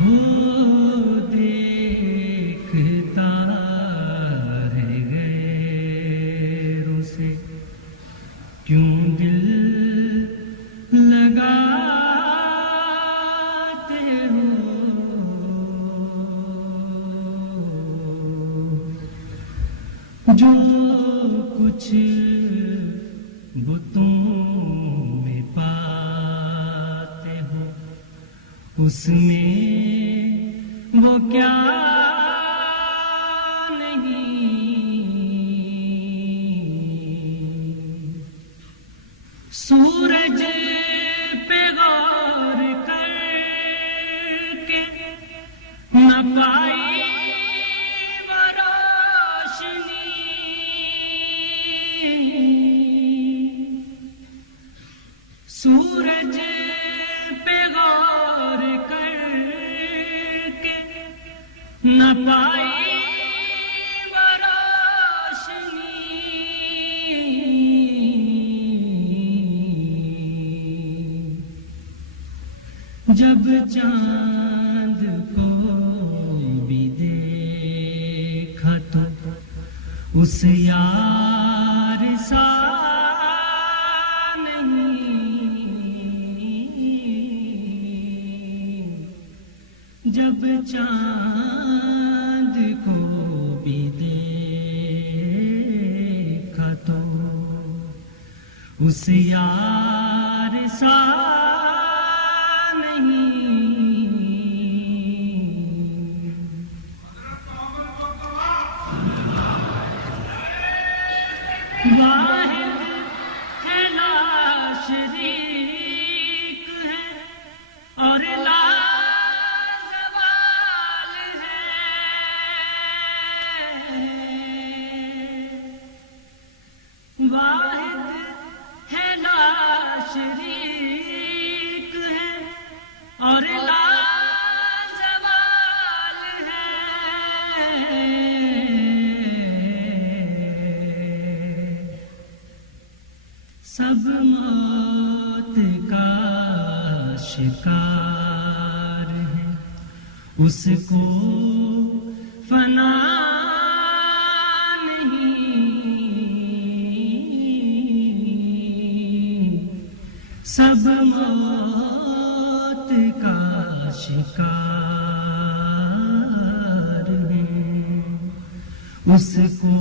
وہ دیکھتا ہے غیروں سے، کیوں دل لگاتے ہو؟ جو کچھ بتوں میں پاتے ہو، اس میں وہ کیا نہیں؟ سورج پہ غور کر کے نہ پائی وہ روشنی، سورج پہ غور کر کے نہ پائی وہ روشنی، جب چاند کو بھی دیکھا تو اس یار سا نہیں، جب چاند کو بھی دیکھا تو اس یار سا واحد ہے لا شریک ہے اور لا زوال ہے، واحد ہے لا شریک ہے اور لا سب موت کا شکار ہے، اس کو فنا نہیں، سب موت کا شکار ہے، اس کو